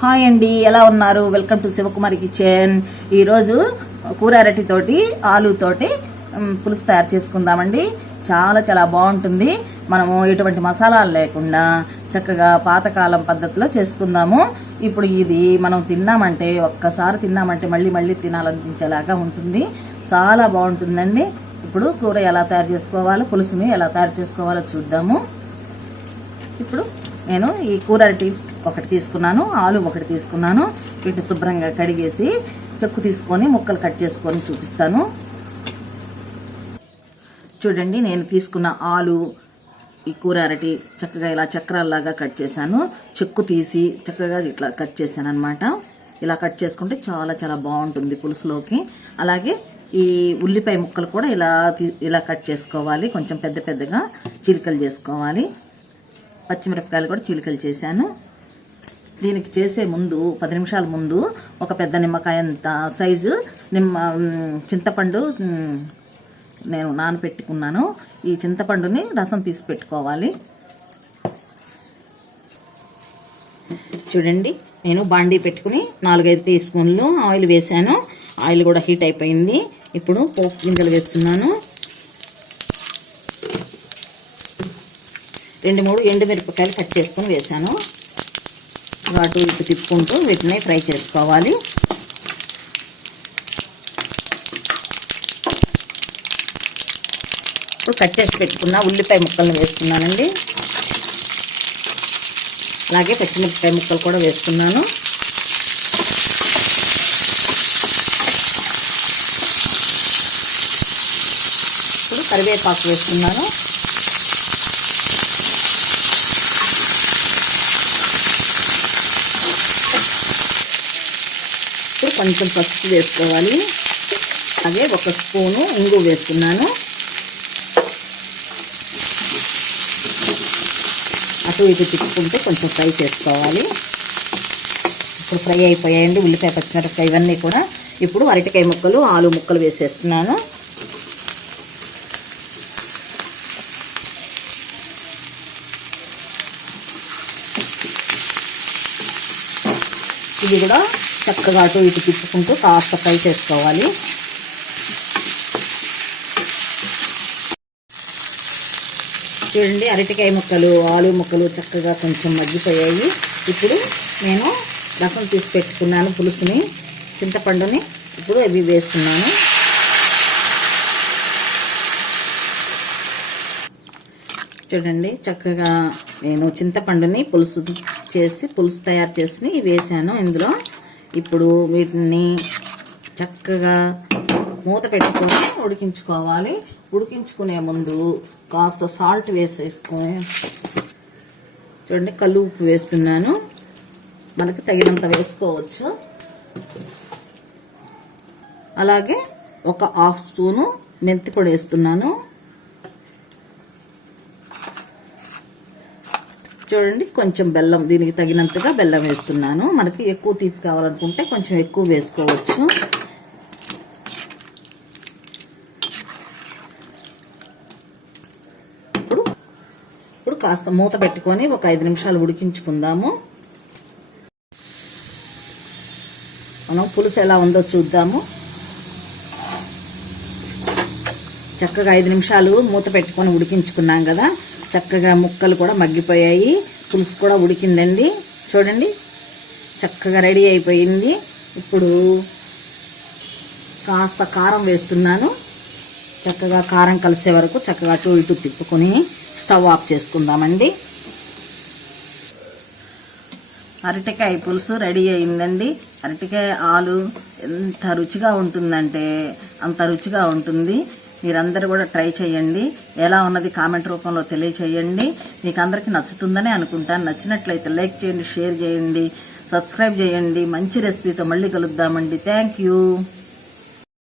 Hi అండి, ఎలా ఉన్నారు? Welcome to Shivakumari kitchen. ఈరోజు కూర అరటితోటి ఆలుతోటి పులుసు తయారు చేసుకుందామండి. చాలా చాలా బాగుంటుంది. మనము ఎటువంటి మసాలాలు లేకుండా చక్కగా పాతకాలం పద్ధతిలో చేసుకుందాము. ఇప్పుడు ఇది మనం తిన్నామంటే, ఒక్కసారి తిన్నామంటే మళ్ళీ మళ్ళీ తినాలనిపించేలాగా ఉంటుంది. చాలా బాగుంటుందండి. ఇప్పుడు కూర ఎలా తయారు చేసుకోవాలో, పులుసుని ఎలా తయారు చేసుకోవాలో చూద్దాము. ఇప్పుడు నేను ఈ కూర అరటి ఒకటి తీసుకున్నాను, ఆలు ఒకటి తీసుకున్నాను. వీటిని శుభ్రంగా కడిగేసి చెక్కు తీసుకొని ముక్కలు కట్ చేసుకొని చూపిస్తాను. చూడండి, నేను తీసుకున్న ఆలు, ఈ కూర అరటి చక్కగా ఇలా చక్రాల్లాగా కట్ చేశాను. చెక్కు తీసి చక్కగా ఇట్లా కట్ చేశాను అనమాట. ఇలా కట్ చేసుకుంటే చాలా చాలా బాగుంటుంది పులుసులోకి. అలాగే ఈ ఉల్లిపాయ ముక్కలు కూడా ఇలా కట్ చేసుకోవాలి. కొంచెం పెద్ద పెద్దగా చిలికలు చేసుకోవాలి. పచ్చిమిరపకాయలు కూడా చిలికలు చేశాను. దీనికి చేసే ముందు 10 నిమిషాల ముందు ఒక పెద్ద నిమ్మకాయ అంత సైజు చింతపండు నేను నానబెట్టుకున్నాను. ఈ చింతపండుని రసం తీసి పెట్టుకోవాలి. చూడండి, నేను బాండీ పెట్టుకుని 4-5 టీ స్పూన్లు ఆయిల్ వేసాను. ఆయిల్ కూడా హీట్ అయిపోయింది. ఇప్పుడు పోపు గింజలు వేస్తున్నాను. 2-3 ఎండుమిరపకాయలు కట్ చేసుకుని వేసాను. అటు ఇటు తిప్పుకుంటూ వీటిని ఫ్రై చేసుకోవాలి. ఇప్పుడు కట్ చేసి పెట్టుకున్న ఉల్లిపాయ ముక్కలను వేస్తున్నానండి. అలాగే పచ్చిమిరపకాయ ముక్కలు కూడా వేస్తున్నాను. ఇప్పుడు కరివేపాకు వేస్తున్నాను. కొంచెం పసుపు వేసుకోవాలి. అలాగే 1 స్పూను ఇంగు వేస్తున్నాను. అటు ఇటు తిప్పుకుంటే కొంచెం ఫ్రై చేసుకోవాలి. ఇప్పుడు ఫ్రై అయిపోయాయండి ఉల్లిపాయ, పచ్చిమిరపకాయ ఇవన్నీ కూడా. ఇప్పుడు అరటికాయ ముక్కలు, ఆలు ముక్కలు వేసేస్తున్నాను. ఇది కూడా చక్కగా అటు ఇటు తిప్పుకుంటూ కాస్త ఫ్రై చేసుకోవాలి. చూడండి, అరటికాయ ముక్కలు, ఆలు ముక్కలు చక్కగా కొంచెం మగ్గిపోయాయి. ఇప్పుడు నేను రసం తీసి పెట్టుకున్నాను పులుసుని, చింతపండుని. ఇప్పుడు అవి వేస్తున్నాను. చూడండి, చక్కగా నేను చింతపండుని పులుసు తయారు చేసి వేసాను ఇందులో. ఇప్పుడు వీటిని చక్కగా మూత పెట్టుకొని ఉడికించుకోవాలి. ఉడికించుకునే ముందు కాస్త సాల్ట్ వేసేసుకొని, చూడండి కల్లు ఉప్పు వేస్తున్నాను. మనకి తగినంత వేసుకోవచ్చు. అలాగే 1/2 స్పూను మెంతి పొడి వేస్తున్నాను. చూడండి, కొంచెం బెల్లం, దీనికి తగినంతగా బెల్లం వేస్తున్నాను. మనకి ఎక్కువ తీపి కావాలనుకుంటే కొంచెం ఎక్కువ వేసుకోవచ్చు. ఇప్పుడు కాస్త మూత పెట్టుకొని ఒక 5 నిమిషాలు ఉడికించుకుందాము. మనం పులుసు ఎలా ఉందో చూద్దాము. చక్కగా 5 నిమిషాలు మూత పెట్టుకొని ఉడికించుకున్నాం కదా. చక్కగా ముక్కలు కూడా మగ్గిపోయాయి, పులుసు కూడా ఉడికిందండి. చూడండి, చక్కగా రెడీ అయిపోయింది. ఇప్పుడు కాస్త కారం వేస్తున్నాను. చక్కగా కారం కలిసే వరకు చక్కగా అటు ఇటు తిప్పుకొని స్టవ్ ఆఫ్ చేసుకుందామండి. అరటికాయ పులుసు రెడీ అయిందండి. అరటికాయ ఆలు ఎంత రుచిగా ఉంటుందంటే అంత రుచిగా ఉంటుంది. మీరందరూ కూడా ట్రై చేయండి. ఎలా ఉన్నది కామెంట్ రూపంలో తెలియచేయండి. మీకు అందరికీ నచ్చుతుందని అనుకుంటాను. నచ్చినట్లయితే లైక్ చేయండి, షేర్ చేయండి, సబ్స్క్రైబ్ చేయండి. మంచి రెసిపీతో మళ్ళీ కలుద్దామండి. Thank you.